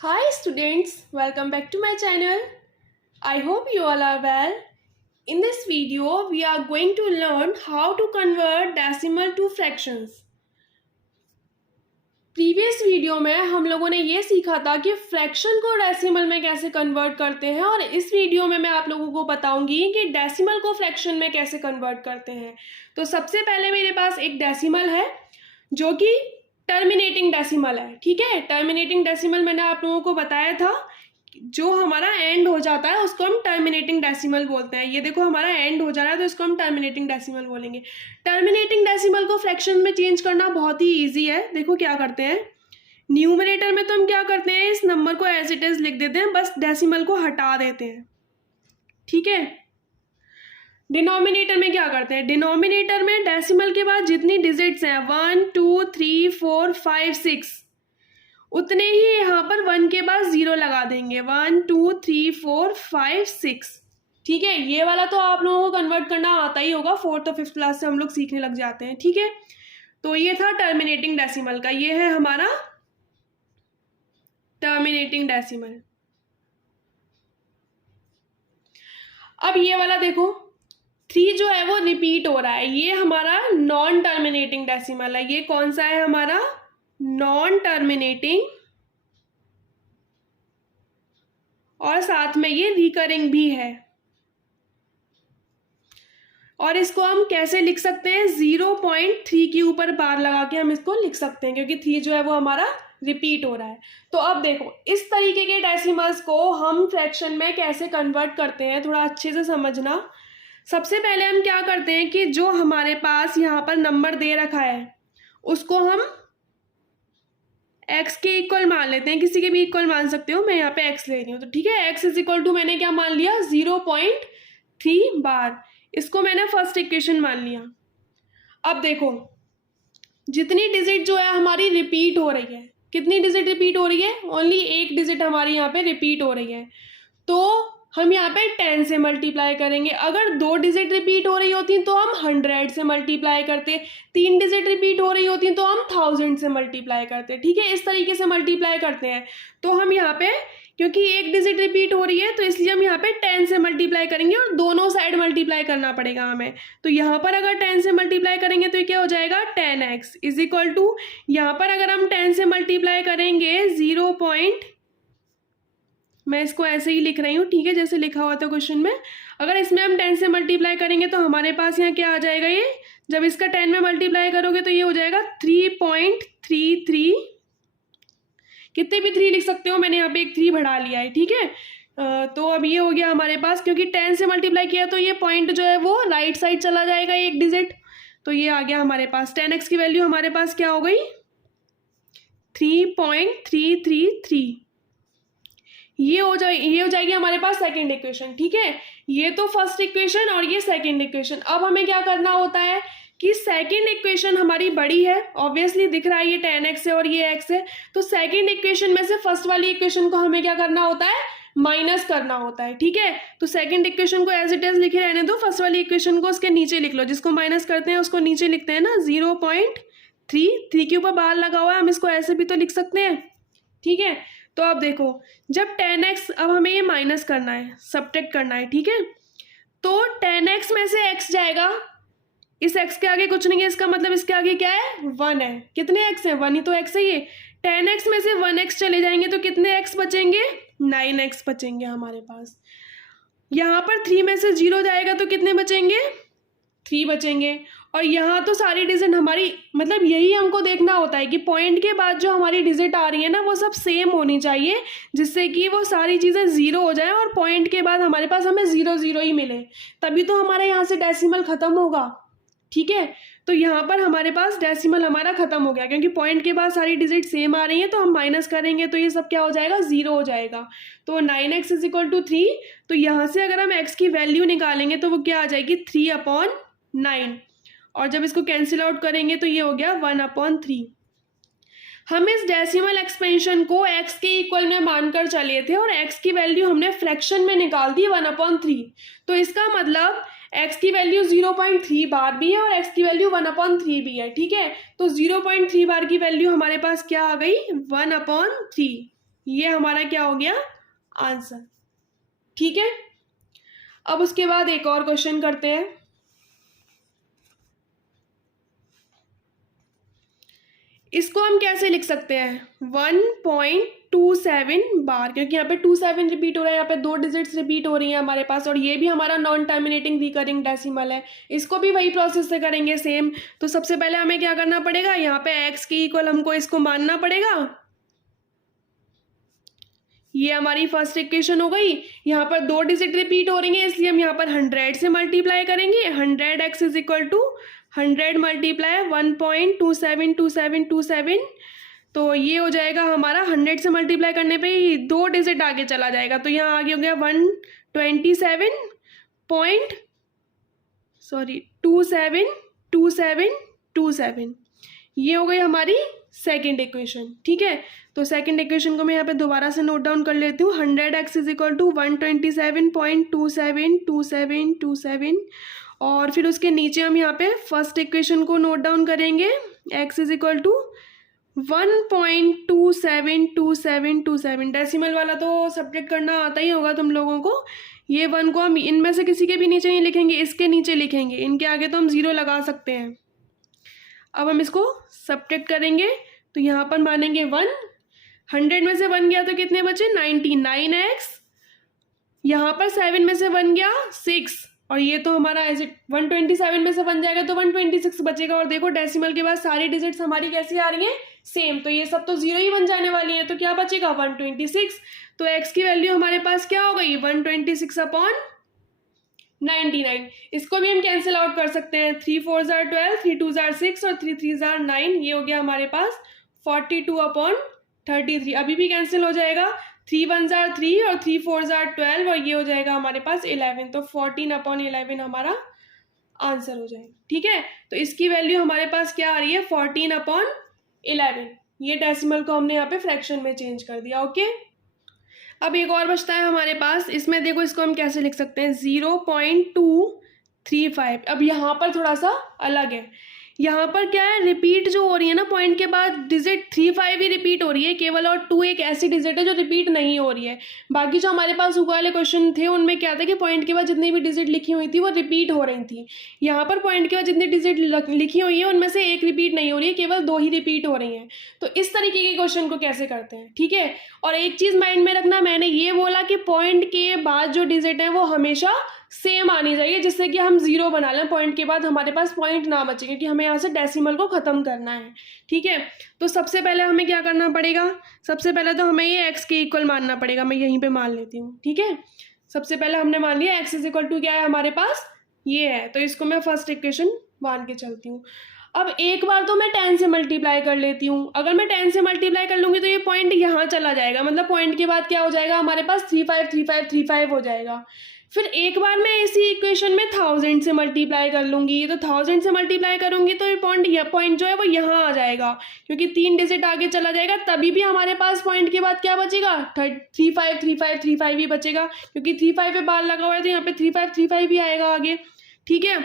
Hi students, welcome back to my channel. I hope you all are well. In this video, we are going to learn how to convert decimal to fractions. Previous video में हम लोगों ने ये सीखा था कि fraction को decimal में कैसे कन्वर्ट करते हैं और इस वीडियो में मैं आप लोगों को बताऊंगी कि डेसिमल को फ्रैक्शन में कैसे कन्वर्ट करते हैं। तो सबसे पहले मेरे पास एक डेसिमल है जो कि टर्मिनेटिंग डेसिमल है। ठीक है, टर्मिनेटिंग डेसिमल मैंने आप लोगों को बताया था, जो हमारा एंड हो जाता है उसको हम टर्मिनेटिंग डेसिमल बोलते हैं। ये देखो हमारा एंड हो जा रहा है तो इसको हम टर्मिनेटिंग डेसिमल बोलेंगे। टर्मिनेटिंग डेसिमल को फ्रैक्शन में चेंज करना बहुत ही ईजी है। देखो क्या करते हैं, न्यूमरेटर में तो हम क्या करते हैं, इस नंबर को एज इट इज लिख देते हैं, बस डेसिमल को हटा देते हैं। ठीक है, डिनोमिनेटर में क्या करते हैं, डिनोमिनेटर में डेसिमल के बाद जितनी डिजिट्स हैं 1 2 3 4 5 6 उतने ही यहाँ पर 1 के बाद 0 लगा देंगे। 1 2 3 4 5 6। ठीक है, ये वाला तो आप लोगों को कन्वर्ट करना आता ही होगा, 4th और 5th क्लास से हम लोग सीखने लग जाते हैं। ठीक है, तो ये था टर्मिनेटिंग डेसिमल का, ये है हमारा टर्मिनेटिंग डेसिमल। अब ये वाला देखो 3 जो है वो रिपीट हो रहा है, ये हमारा नॉन टर्मिनेटिंग डेसिमल है। ये कौन सा है हमारा, नॉन टर्मिनेटिंग, और साथ में ये रिकरिंग भी है। और इसको हम कैसे लिख सकते हैं, 0.3 के ऊपर बार लगा के हम इसको लिख सकते हैं, क्योंकि 3 जो है वो हमारा रिपीट हो रहा है। तो अब देखो इस तरीके के डेसिमल्स को हम फ्रैक्शन में कैसे कन्वर्ट करते हैं, थोड़ा अच्छे से समझना। सबसे पहले हम क्या करते हैं कि जो हमारे पास यहाँ पर नंबर दे रखा है उसको हम x के इक्वल मान लेते हैं, किसी के भी इक्वल मान सकते हो, मैं यहाँ पे x ले रही हूँ। तो ठीक है, x इज इक्वल टू मैंने क्या मान लिया, 0.3 बार। इसको मैंने फर्स्ट इक्वेशन मान लिया। अब देखो जितनी डिजिट जो है हमारी रिपीट हो रही है, कितनी डिजिट रिपीट हो रही है, ओनली एक डिजिट हमारी यहाँ पे रिपीट हो रही है, तो हम यहाँ पे 10 से मल्टीप्लाई करेंगे। अगर 2 डिजिट रिपीट हो रही होती तो हम 100 से मल्टीप्लाई करते, 3 डिजिट रिपीट हो रही होती तो हम 1000 से मल्टीप्लाई करते। ठीक है, इस तरीके से मल्टीप्लाई करते हैं। तो हम यहाँ पे क्योंकि एक डिजिट रिपीट हो रही है तो इसलिए हम यहाँ पे 10 से मल्टीप्लाई करेंगे और दोनों साइड मल्टीप्लाई करना पड़ेगा हमें। तो यहाँ पर अगर 10 से मल्टीप्लाई करेंगे तो ये क्या हो जाएगा, 10x इज इक्वल टू, यहाँ पर अगर हम 10 से मल्टीप्लाई करेंगे 0. मैं इसको ऐसे ही लिख रही हूँ, ठीक है, जैसे लिखा हुआ था क्वेश्चन में। अगर इसमें हम 10 से मल्टीप्लाई करेंगे तो हमारे पास यहाँ क्या आ जाएगा, ये जब इसका 10 में मल्टीप्लाई करोगे तो ये हो जाएगा 3.33। कितने भी 3 लिख सकते हो, मैंने यहाँ पे एक 3 बढ़ा लिया है। ठीक है, तो अब ये हो गया हमारे पास, क्योंकि 10 से मल्टीप्लाई किया तो ये पॉइंट जो है वो राइट साइड चला जाएगा एक डिजिट, तो ये आ गया हमारे पास। 10x की वैल्यू हमारे पास क्या हो गई, 3.333। ये हो जाएगी हमारे पास सेकंड इक्वेशन। ठीक है, ये तो फर्स्ट इक्वेशन और ये सेकंड इक्वेशन। अब हमें क्या करना होता है कि सेकंड इक्वेशन हमारी बड़ी है, ऑब्वियसली दिख रहा है ये 10x है और ये x है, तो सेकंड इक्वेशन में से फर्स्ट वाली इक्वेशन को हमें क्या करना होता है, माइनस करना होता है। ठीक है, तो सेकंड इक्वेशन को एज इट इज लिखे रहने दो, फर्स्ट वाली इक्वेशन को उसके नीचे लिख लो, जिसको माइनस करते हैं उसको नीचे लिखते हैं ना। 0.3 के ऊपर बार लगा हुआ है, हम इसको ऐसे भी तो लिख सकते हैं। ठीक है, तो अब देखो जब 10x, अब हमें ये माइनस करना है, सब्ट्रैक्ट करना है। ठीक है, तो 10x में से x जाएगा, इस x के आगे कुछ नहीं है, इसका मतलब इसके आगे क्या है, 1 है। कितने x है, 1 ही तो x है। ये 10x में से 1x चले जाएंगे तो कितने x बचेंगे, 9x बचेंगे हमारे पास। यहाँ पर 3 में से 0 जाएगा तो कितने बचेंगे, 3 बचेंगे। और यहाँ तो सारी डिजिट हमारी, मतलब यही हमको देखना होता है कि पॉइंट के बाद जो हमारी डिजिट आ रही है ना वो सब सेम होनी चाहिए, जिससे कि वो सारी चीज़ें 0 हो जाए और पॉइंट के बाद हमारे पास हमें 0 0 ही मिले, तभी तो हमारे यहाँ से डेसिमल ख़त्म होगा। ठीक है, तो यहाँ पर हमारे पास डेसिमल हमारा ख़त्म हो गया, क्योंकि पॉइंट के बाद सारी डिजिट सेम आ रही हैं, तो हम माइनस करेंगे तो ये सब क्या हो जाएगा, 0 हो जाएगा। तो 9x इज इक्वल टू 3, तो यहाँ से अगर हम x की वैल्यू निकालेंगे तो वो क्या आ जाएगी, 3/9, और जब इसको कैंसिल आउट करेंगे तो ये हो गया 1/3। हम इस डेसिमल एक्सपेंशन को x के इक्वल में मानकर चले थे और x की वैल्यू हमने फ्रैक्शन में निकाल दी 1/3, तो इसका मतलब x की वैल्यू 0.3 बार भी है और x की वैल्यू 1/3 भी है। ठीक है, तो 0.3 बार की वैल्यू हमारे पास क्या आ गई, 1/3। ये हमारा क्या हो गया आंसर। ठीक है, अब उसके बाद एक और क्वेश्चन करते हैं। इसको हम कैसे लिख सकते हैं, 1.27 बार, क्योंकि यहाँ पे 27 रिपीट हो रहा है, यहाँ पे 2 डिजिट्स रिपीट हो रही हैं हमारे पास, और ये भी हमारा नॉन टर्मिनेटिंग रिकरिंग डेसिमल है। इसको भी वही प्रोसेस से करेंगे सेम। तो सबसे पहले हमें क्या करना पड़ेगा, यहाँ पे x के इक्वल हमको इसको मानना पड़ेगा। ये हमारी फर्स्ट इक्वेशन हो गई। यहाँ पर 2 डिजिट रिपीट हो रही हैं, इसलिए हम यहाँ पर 100 से मल्टीप्लाई करेंगे। 100x is equal to 100 multiply 1.272727, तो ये हो जाएगा हमारा 100 से मल्टीप्लाई करने पे ही 2 डिजिट आगे चला जाएगा, तो यहाँ आगे हो गया 272727, ये हो गई हमारी सेकेंड इक्वेशन। ठीक है, तो सेकेंड इक्वेशन को मैं यहाँ पे दोबारा से नोट डाउन कर लेती हूँ। 100x इज इक्वल टू 127.272727, और फिर उसके नीचे हम यहाँ पे फर्स्ट इक्वेशन को नोट डाउन करेंगे। x is equal to 1.272727, decimal वाला तो सब्ट्रैक्ट करना आता ही होगा तुम लोगों को। ये 1 को हम इनमें से किसी के भी नीचे नहीं लिखेंगे, इसके नीचे लिखेंगे, इनके आगे तो हम 0 लगा सकते हैं। अब हम इसको सब्ट्रैक्ट करेंगे, तो यहाँ पर मानेंगे 1, 100 में से 1 गया तो कितने बचे 99x, यहाँ पर 7 में से 1 गया 6, और ये तो हमारा एज 127 में से 1 जाएगा तो 126 बचेगा। और देखो डेसिमल के बाद सारी डिजिट्स हमारी कैसी आ रही हैं, सेम, तो ये सब तो 0 ही बन जाने वाली है, तो क्या बचेगा 126। तो x की वैल्यू हमारे पास क्या हो गई 126/99। इसको भी हम कैंसिल आउट कर सकते हैं, 3 4 जार 12, 3 2 जार 6 और 3 3 जार 9, ये हो गया हमारे पास 42/33। अभी भी कैंसिल हो जाएगा, 3 1 जार 3 और 3 4 जार 12, और ये हो जाएगा हमारे पास 11, तो 14/11 हमारा आंसर हो जाएगा। ठीक है, तो इसकी वैल्यू हमारे पास क्या आ रही है 14/11। ये डेसिमल को हमने यहाँ पे फ्रैक्शन में चेंज कर दिया। ओके, अब एक और बचता है हमारे पास, इसमें देखो इसको हम कैसे लिख सकते हैं 0.235। अब यहाँ पर थोड़ा सा अलग है, यहाँ पर क्या है, रिपीट जो हो रही है ना पॉइंट के बाद डिजिट 35 ही रिपीट हो रही है केवल, और 2 एक ऐसी डिजिट है जो रिपीट नहीं हो रही है। बाकी जो हमारे पास ऊपर वाले क्वेश्चन थे उनमें क्या था कि पॉइंट के बाद जितनी भी डिजिट लिखी हुई थी वो रिपीट हो रही थी। यहाँ पर पॉइंट के बाद जितनी डिजिट लिखी हुई है उनमें से एक रिपीट नहीं हो रही है, केवल 2 ही रिपीट हो रही हैं। तो इस तरीके के क्वेश्चन को कैसे करते हैं, ठीक है। और एक चीज़ माइंड में रखना, मैंने ये बोला कि पॉइंट के बाद जो डिजिट है वो हमेशा सेम आनी चाहिए, जिससे कि हम 0 बना लें, पॉइंट के बाद हमारे पास पॉइंट ना बचे, क्योंकि हमें यहाँ से डेसिमल को ख़त्म करना है। ठीक है, तो सबसे पहले हमें क्या करना पड़ेगा, सबसे पहले तो हमें ये x के इक्वल मानना पड़ेगा। मैं यहीं पे मान लेती हूँ। ठीक है, सबसे पहले हमने मान लिया x इज इक्वल टू क्या है हमारे पास, ये है, तो इसको मैं फर्स्ट इक्वेशन मान के चलती हूँ। अब एक बार तो मैं 10 से मल्टीप्लाई कर लेती हूँ। अगर मैं 10 से मल्टीप्लाई कर लूँगी तो ये पॉइंट यहाँ चला जाएगा, मतलब पॉइंट के बाद क्या हो जाएगा हमारे पास 353535 हो जाएगा। फिर एक बार मैं इसी इक्वेशन में 1000 से मल्टीप्लाई कर लूँगी, तो 1000 से मल्टीप्लाई करूँगी तो ये पॉइंट जो है वो यहाँ आ जाएगा, क्योंकि 3 डिजिट आगे चला जाएगा, तभी भी हमारे पास पॉइंट के बाद क्या बचेगा 353535 ही बचेगा, क्योंकि 35 पे बार लगा हुआ है तो यहाँ पे 3535 भी आएगा आगे। ठीक है,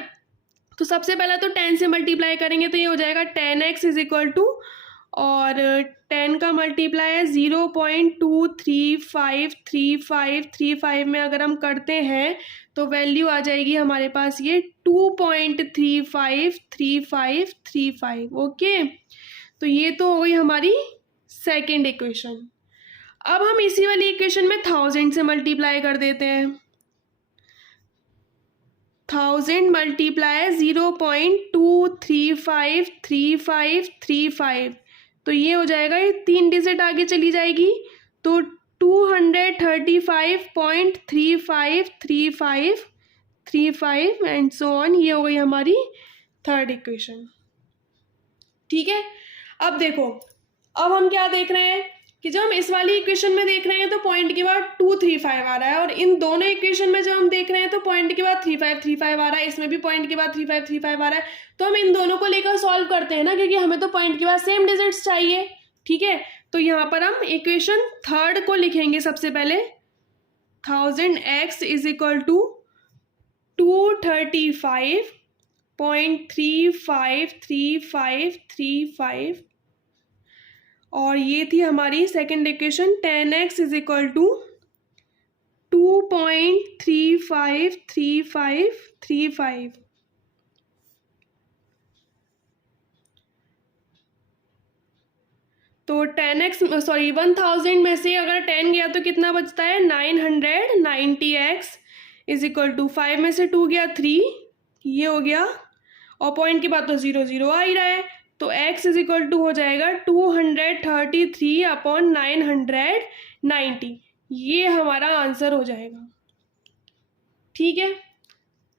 तो सबसे पहले तो 10 से मल्टीप्लाई करेंगे तो ये हो जाएगा 10x इज इक्वल टू, और 10 का मल्टीप्लाई है 0.2353535 में अगर हम करते हैं तो वैल्यू आ जाएगी हमारे पास ये 2.353535। ओके, तो ये तो हो गई हमारी सेकेंड इक्वेशन। अब हम इसी वाली इक्वेशन में 1000 से मल्टीप्लाई कर देते हैं। 1000 मल्टीप्लाई 0.2353535, तो ये हो जाएगा, ये 3 डिजिट आगे चली जाएगी तो 235.353535 एंड सो ऑन। ये हो गई हमारी थर्ड इक्वेशन। ठीक है, अब देखो, अब हम क्या देख रहे हैं कि जब हम इस वाली इक्वेशन में देख रहे हैं तो पॉइंट के बाद 235 आ रहा है, और इन दोनों इक्वेशन में जब हम देख रहे हैं तो पॉइंट के बाद 3535 आ रहा है, इसमें भी पॉइंट के बाद 3535 आ रहा है। तो हम इन दोनों को लेकर सॉल्व करते हैं ना, क्योंकि हमें तो पॉइंट के बाद सेम डिजिट्स चाहिए। ठीक है, तो यहाँ पर हम इक्वेशन थर्ड को लिखेंगे सबसे पहले, 1000x इज इक्वल टू 235.353535, और ये थी हमारी second equation 10x is equal to 2.353535। तो 1000 में से अगर 10 गया तो कितना बचता है 990x इज इक्वल टू 5 में से 2 गया 3, ये हो गया, और पॉइंट के बाद तो 0 0 आ ही रहा है, तो x इज इक्वल टू हो जाएगा 233/990, ये हमारा आंसर हो जाएगा। ठीक है,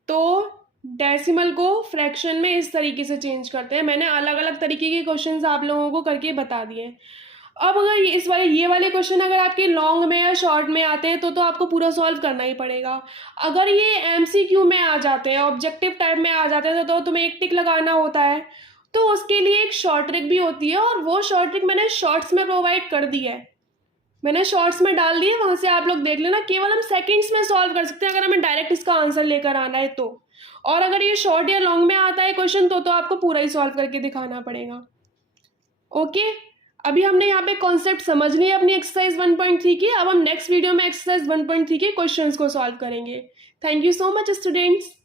तो डेसिमल को फ्रैक्शन में इस तरीके से चेंज करते हैं। मैंने अलग अलग तरीके के क्वेश्चंस आप लोगों को करके बता दिए। अब अगर ये वाले क्वेश्चन अगर आपके लॉन्ग में या शॉर्ट में आते हैं तो आपको पूरा सॉल्व करना ही पड़ेगा। अगर ये एमसीक्यू में आ जाते हैं, ऑब्जेक्टिव टाइप में आ जाते हैं, तो तुम्हें एक टिक लगाना होता है, तो उसके लिए एक शॉर्ट ट्रिक भी होती है, और वो शॉर्ट ट्रिक मैंने शॉर्ट्स में प्रोवाइड कर दी है, मैंने शॉर्ट्स में डाल दिए, वहाँ से आप लोग देख लेना। केवल हम सेकंड्स में सॉल्व कर सकते हैं अगर हमें डायरेक्ट इसका आंसर लेकर आना है तो, और अगर ये शॉर्ट या लॉन्ग में आता है क्वेश्चन तो आपको पूरा ही सॉल्व करके दिखाना पड़ेगा। ओके, अभी हमने यहाँ पे कॉन्सेप्ट समझ लिया अपनी एक्सरसाइज 1.3 की। अब हम नेक्स्ट वीडियो में एक्सरसाइज 1.3 के क्वेश्चंस को सॉल्व करेंगे। Thank you so much students.